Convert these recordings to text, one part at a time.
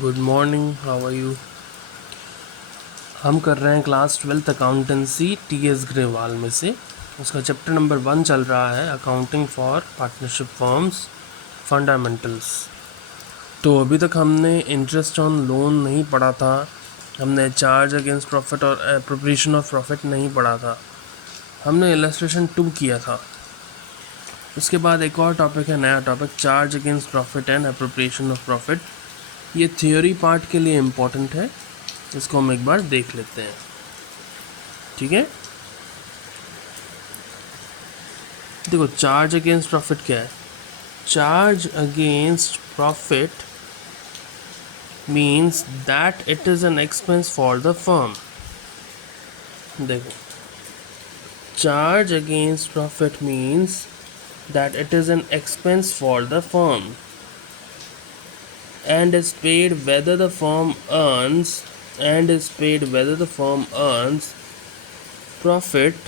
Good morning, how are you. हम कर रहे हैं class 12th accountancy T.S.. Grewal में से। उसका चैप्टर नंबर 1 चल रहा है, accounting for partnership firms fundamentals. तो अभी तक हमने इंटरेस्ट ऑन लोन नहीं पढ़ा था, हमने चार्ज अगेंस्ट प्रॉफिट और एप्रोप्रिएशन ऑफ प्रॉफिट नहीं पढ़ा था, हमने इलस्ट्रेशन 2 किया था। उसके बाद एक और टॉपिक है, नया topic, charge against profit and appropriation of profit. ये थ्योरी पार्ट के लिए इम्पोर्टेंट है, इसको हम एक बार देख लेते हैं। ठीक है, देखो चार्ज अगेंस्ट प्रॉफिट क्या है। Charge against profit means that it is an expense for the firm. देखो, charge against profit means that it is an expense for the firm and is paid whether the firm earns profit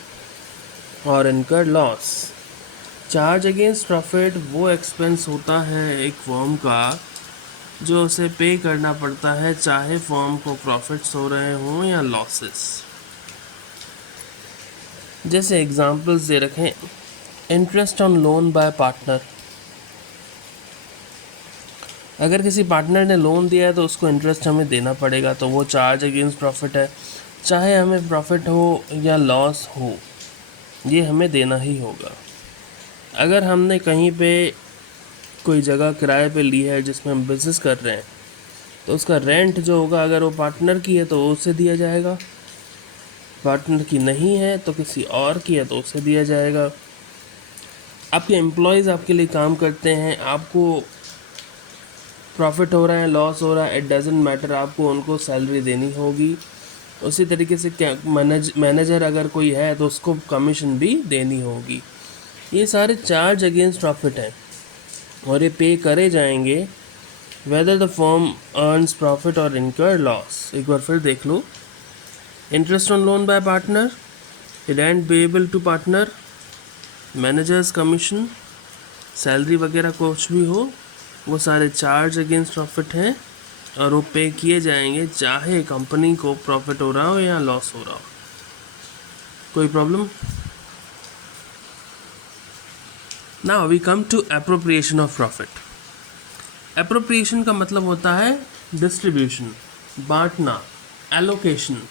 or incur loss। Charge against profit वो expense होता है एक firm का जो उसे पे करना पड़ता है, चाहे फर्म को प्रॉफिट्स हो रहे हों या लॉसेस। जैसे एग्जांपल्स दे रखे, interest on loan by partner. अगर किसी पार्टनर ने लोन दिया है तो उसको इंटरेस्ट हमें देना पड़ेगा, तो वो चार्ज अगेंस्ट प्रॉफिट है। चाहे हमें प्रॉफिट हो या लॉस हो, ये हमें देना ही होगा। अगर हमने कहीं पे कोई जगह किराए पे ली है जिसमें हम बिज़नेस कर रहे हैं, तो उसका रेंट जो होगा, अगर वो पार्टनर की है तो उसे दिया जाएगा, पार्टनर की नहीं है तो किसी और की है तो उसे दिया जाएगा। आपके एम्प्लॉयज़ आपके लिए काम करते हैं, आपको प्रॉफिट हो रहा है, लॉस हो रहा है, इट डजेंट मैटर, आपको उनको सैलरी देनी होगी। उसी तरीके से क्या मैनेजर अगर कोई है तो उसको कमीशन भी देनी होगी। ये सारे चार्ज अगेंस्ट प्रॉफिट हैं और ये पे करे जाएंगे whether the firm earns profit और इनकर लॉस। एक बार फिर देख लो, interest on loan by partner, rent payable to partner, managers commission, salary वगैरह कुछ भी हो, वो सारे चार्ज अगेंस्ट प्रॉफिट हैं और वो पे किए जाएंगे चाहे कंपनी को प्रॉफिट हो रहा हो या लॉस हो रहा हो। कोई problem? Now we come to appropriation of profit. Appropriation का मतलब होता है डिस्ट्रीब्यूशन, बांटना, एलोकेशन।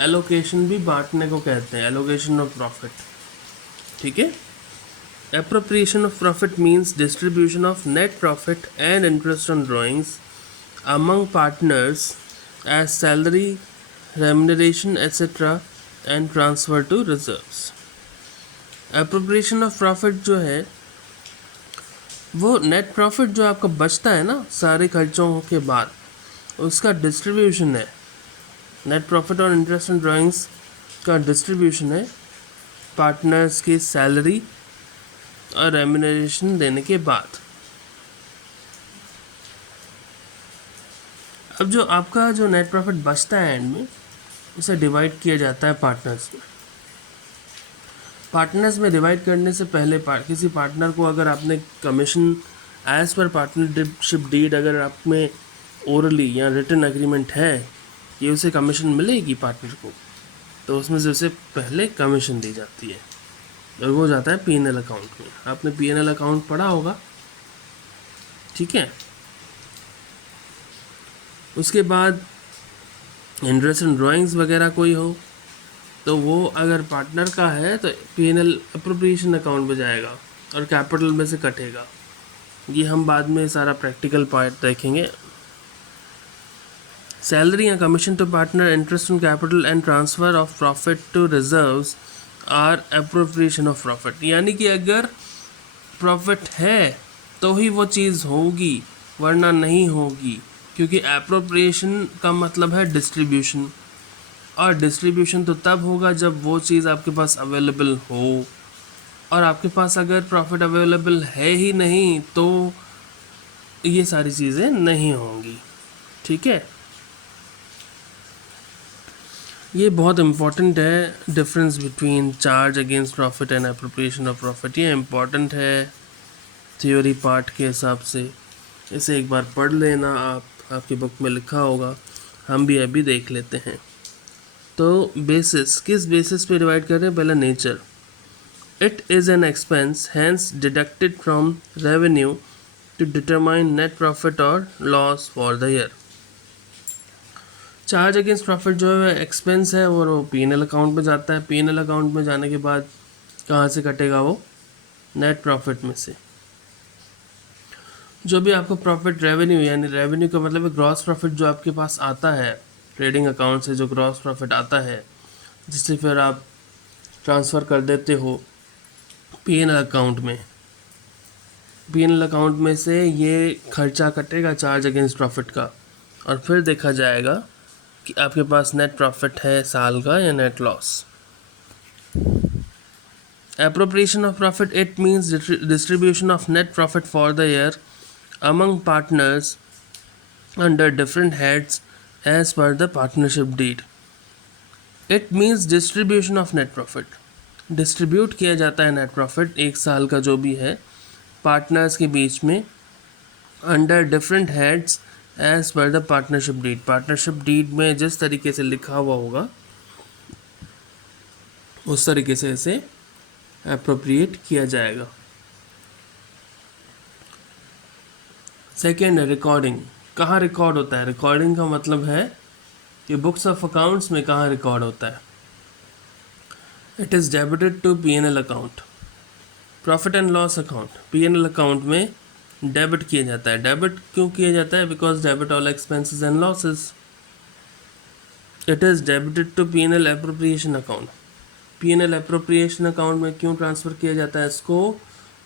एलोकेशन भी बांटने को कहते हैं, एलोकेशन ऑफ प्रॉफिट। ठीक है, appropriation of profit means distribution of net profit and interest on drawings among partners as salary, remuneration, etc. and transfer to reserves। appropriation of profit जो है वो net profit जो आपका बचता है ना सारे खर्चों के बाद, उसका डिस्ट्रीब्यूशन है। net profit और interest on drawings का डिस्ट्रीब्यूशन है पार्टनर्स की सैलरी और रेम्यूनरेशन देने के बाद। अब जो आपका जो नेट प्रॉफिट बचता है एंड में, उसे डिवाइड किया जाता है पार्टनर्स में। पार्टनर्स में डिवाइड करने से पहले किसी पार्टनर को अगर आपने commission as per partnership deed अगर आप में ओरली या रिटन एग्रीमेंट है कि उसे कमीशन मिलेगी पार्टनर को, तो उसमें से उसे पहले कमीशन दी जाती है और वो जाता है P&L अकाउंट में। आपने P&L अकाउंट पढ़ा होगा, ठीक है। उसके बाद इंटरेस्ट एंड ड्राइंग्स वगैरह कोई हो तो वो अगर पार्टनर का है तो P&L अप्रोप्रिएशन अकाउंट में जाएगा और कैपिटल में से कटेगा। ये हम बाद में सारा प्रैक्टिकल पार्ट देखेंगे। सैलरी या commission to partner, interest on capital and transfer of profit to reserves are appropriation of profit. यानी कि अगर प्रॉफिट है तो ही वो चीज़ होगी, वरना नहीं होगी, क्योंकि एप्रोप्रिएशन का मतलब है डिस्ट्रीब्यूशन, और डिस्ट्रीब्यूशन तो तब होगा जब वो चीज़ आपके पास अवेलेबल हो, और आपके पास अगर प्रॉफिट अवेलेबल है ही नहीं तो ये सारी चीज़ें नहीं होंगी। ठीक है, ये बहुत इम्पॉर्टेंट है, difference between charge against profit and appropriation of profit. ये इम्पॉर्टेंट है थ्योरी पार्ट के हिसाब से, इसे एक बार पढ़ लेना आप आपकी बुक में लिखा होगा, हम भी अभी देख लेते हैं। तो बेसिस, किस बेसिस पे डिवाइड कर रहे हैं? पहला nature, it is an expense hence deducted from revenue to determine net profit और loss for the year. Charge against profit जो है एक्सपेंस है और वो P&L अकाउंट में जाता है। P&L अकाउंट में जाने के बाद कहाँ से कटेगा? वो नेट प्रॉफिट में से। जो भी आपको प्रॉफिट, रेवेन्यू, यानी रेवेन्यू का मतलब है ग्रॉस प्रॉफिट जो आपके पास आता है ट्रेडिंग अकाउंट से, जो ग्रॉस प्रॉफिट आता है जिससे फिर आप ट्रांसफ़र कर देते हो P&L अकाउंट में। P&L अकाउंट में से ये खर्चा कटेगा चार्ज अगेंस्ट प्रॉफिट का, और फिर देखा जाएगा कि आपके पास नेट प्रॉफिट है साल का या net loss. Appropriation of profit, it means distribution of net profit for the year among partners under different heads as per the partnership deed. It means distribution of net profit. Distribute किया जाता है net profit एक साल का जो भी है partners के बीच में, under different heads as per the partnership deed. Partnership deed में जिस तरीके से लिखा हुआ होगा उस तरीके से इसे अप्रोप्रिएट किया जाएगा। सेकेंड है रिकॉर्डिंग। कहाँ रिकॉर्ड होता है? रिकॉर्डिंग का मतलब है कि बुक्स ऑफ अकाउंट्स में कहाँ रिकॉर्ड होता है। It is debited to P&L account, profit and loss account. P&L account में डेबिट किया जाता है। डेबिट क्यों किया जाता है? Because debit all expenses and losses. It is debited to P&L appropriation account. P&L appropriation account में क्यों ट्रांसफ़र किया जाता है इसको?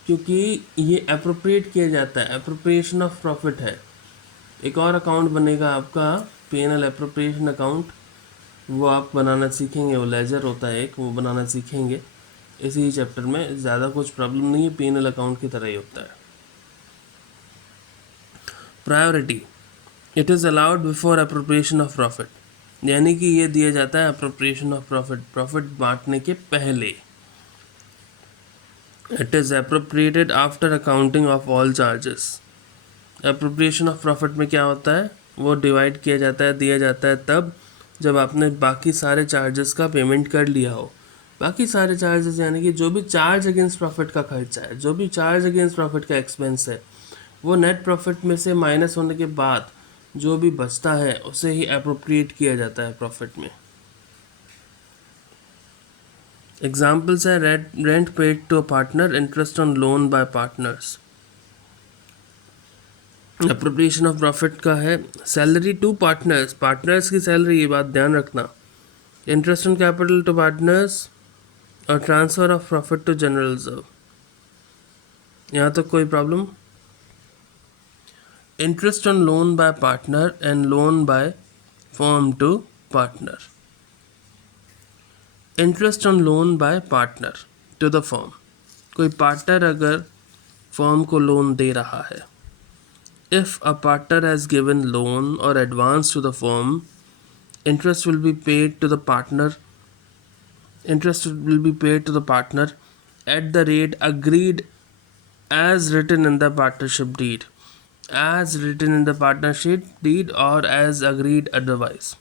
क्योंकि ये अप्रोप्रिएट किया जाता है, अप्रोप्रिएशन ऑफ प्रॉफिट है। एक और अकाउंट बनेगा आपका P&L एप्रोप्रिएशन अकाउंट, वो आप बनाना सीखेंगे, वो लेजर होता है एक, वो बनाना सीखेंगे इसी चैप्टर में। ज़्यादा कुछ प्रॉब्लम नहीं है, P&L अकाउंट की तरह ही होता है। Priority, it is allowed before appropriation of profit, यानी कि ये दिया जाता है अप्रोप्रिएशन ऑफ प्रॉफिट, प्रॉफिट बांटने के पहले। It is appropriated after accounting of all charges. Appropriation of profit में क्या होता है? वो डिवाइड किया जाता है, दिया जाता है तब जब आपने बाकी सारे चार्जेस का पेमेंट कर लिया हो। बाकी सारे चार्जेस यानी कि जो भी चार्ज अगेंस्ट प्रॉफिट का खर्चा है, जो भी चार्ज अगेंस्ट प्रॉफिट का एक्सपेंस है, वो नेट प्रॉफिट में से माइनस होने के बाद जो भी बचता है उसे ही अप्रोप्रिएट किया जाता है प्रॉफिट में। एग्जाम्पल्स है rent paid to a partner, interest on loan by partners. Appropriation of profit का है सैलरी टू पार्टनर्स, पार्टनर्स की सैलरी, ये बात ध्यान रखना। Interest on capital to partners और transfer of profit to general reserve. यहाँ तक कोई problem? Interest on loan by partner and loan by firm to partner. Interest on loan by partner to the firm, कोई partner अगर firm को loan दे रहा है, if a partner has given loan or advance to the firm, interest will be paid to the partner at the rate agreed as written in the partnership deed, or as agreed otherwise।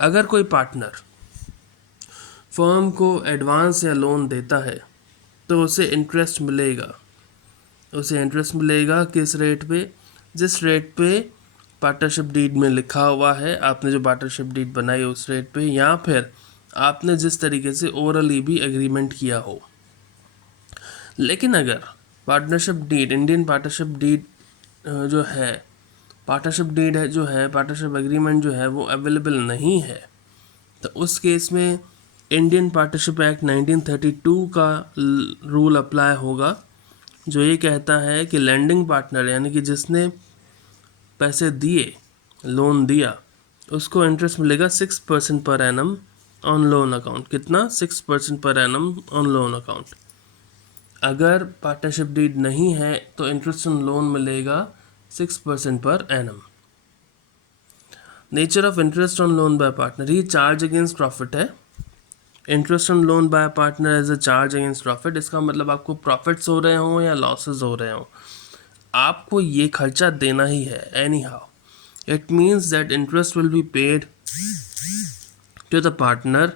अगर कोई partner firm को advance या loan देता है तो उसे interest मिलेगा। किस रेट पे? जिस रेट पे पार्टनरशिप डीड में लिखा हुआ है, आपने जो पार्टनरशिप डीड बनाई उस रेट पे, या फिर आपने जिस तरीके से ओरली भी एग्रीमेंट किया हो। लेकिन अगर partnership deed, Indian partnership deed जो है, पार्टनरशिप एग्रीमेंट जो है वो अवेलेबल नहीं है, तो उस केस में इंडियन पार्टनरशिप एक्ट 1932 का रूल अप्लाई होगा, जो ये कहता है कि लैंडिंग पार्टनर यानी कि जिसने पैसे दिए, लोन दिया, उसको इंटरेस्ट मिलेगा 6% per annum on loan account. कितना? 6% per annum on loan account. अगर पार्टनरशिप डीड नहीं है तो इंटरेस्ट ऑन लोन मिलेगा 6% per annum. Nature of interest on loan by partner, ये चार्ज अगेंस्ट प्रॉफिट है। Interest on loan by partner as a charge against profit, इसका मतलब आपको प्रॉफिट्स हो रहे हों या लॉसेस हो रहे हों, आपको ये खर्चा देना ही है any how. It means that interest will be paid to the partner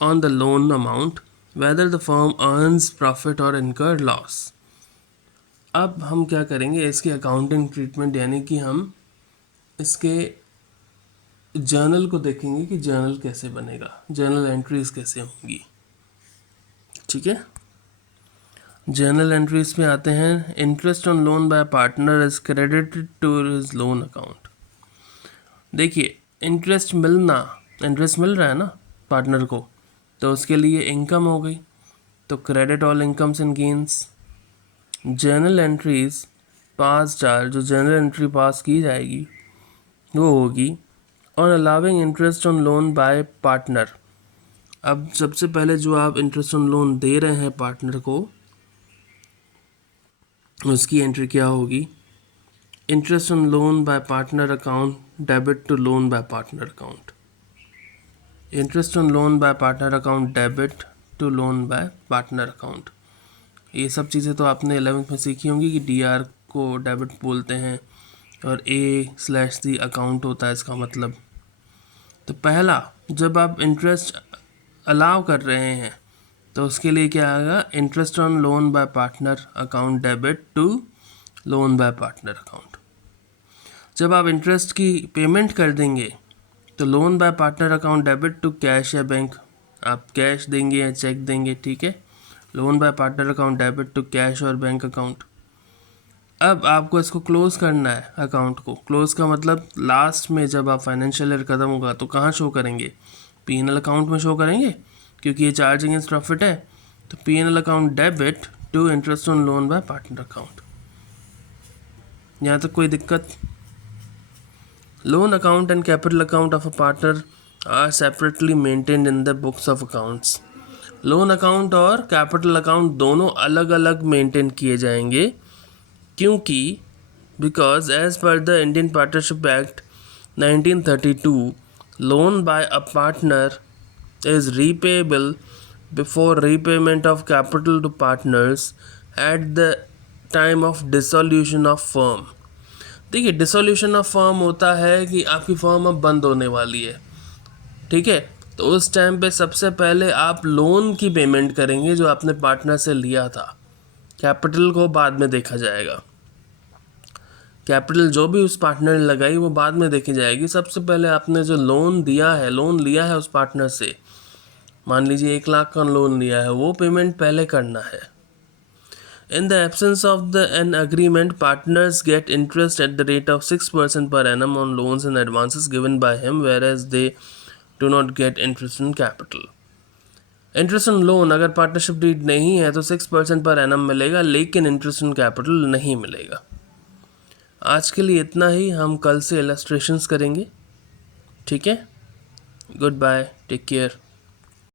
on the loan amount whether the firm earns profit or incur loss. अब हम क्या करेंगे, इसकी अकाउंटिंग ट्रीटमेंट यानी कि हम इसके जर्नल को देखेंगे कि जर्नल कैसे बनेगा, जर्नल एंट्रीज कैसे होंगी. ठीक है, जर्नल एंट्रीज पे आते हैं. Interest on loan by partner is credited to his loan account. देखिए, इंटरेस्ट मिल रहा है ना पार्टनर को, तो उसके लिए इनकम हो गई, तो credit all incomes and gains. Journal entries pass charge, जो जर्नल एंट्री पास की जाएगी वो होगी on allowing interest on loan by partner. अब सबसे पहले जो आप इंटरेस्ट ऑन लोन दे रहे हैं पार्टनर को, उसकी एंट्री क्या होगी? Interest on loan by partner account debit to loan by partner account. Interest on loan by partner account debit to loan by partner account. ये सब चीज़ें तो आपने 11th में सीखी होंगी कि डीआर को डेबिट बोलते हैं और A/C अकाउंट होता है इसका मतलब. तो पहला, जब आप इंटरेस्ट अलाउ कर रहे हैं तो उसके लिए क्या आएगा? Interest on loan by partner account debit to loan by partner account. जब आप इंटरेस्ट की पेमेंट कर देंगे तो loan by partner account debit to cash या बैंक. आप कैश देंगे या चेक देंगे, ठीक है. Loan by partner account debit to cash और बैंक अकाउंट. अब आपको इसको क्लोज करना है. अकाउंट को क्लोज का मतलब लास्ट में जब आप फाइनेंशियल ईयर खत्म होगा तो कहाँ शो करेंगे? P&L अकाउंट में शो करेंगे, क्योंकि ये चार्ज अगेंस्ट प्रॉफिट है. तो P&L account debit to interest on loan by partner account. यहाँ तक कोई दिक्कत? Loan account and capital account of a partner are separately maintained in the books of accounts. Loan account और capital account दोनों अलग अलग मेंटेन किए जाएंगे, क्योंकि because as per the Indian partnership act 1932 loan by a partner is repayable before repayment of capital to partners at the time of dissolution of firm. देखिए, dissolution of firm होता है कि आपकी फर्म अब बंद होने वाली है, ठीक है. तो उस टाइम पे सबसे पहले आप लोन की पेमेंट करेंगे जो आपने पार्टनर से लिया था. कैपिटल को बाद में देखा जाएगा. कैपिटल जो भी उस पार्टनर ने लगाई वो बाद में देखी जाएगी. सबसे पहले आपने जो लोन लिया है उस पार्टनर से, मान लीजिए 1 लाख का लोन लिया है, वो पेमेंट पहले करना है. In the absence of an agreement, partners get interest at the rate of 6% per annum on loans and advances given by him, whereas they do not get interest on capital. Interest on loan अगर partnership deed नहीं है तो 6% per annum मिलेगा, लेकिन interest on capital नहीं मिलेगा. आज के लिए इतना ही. हम कल से इलस्ट्रेशंस करेंगे, ठीक है. Goodbye, take care.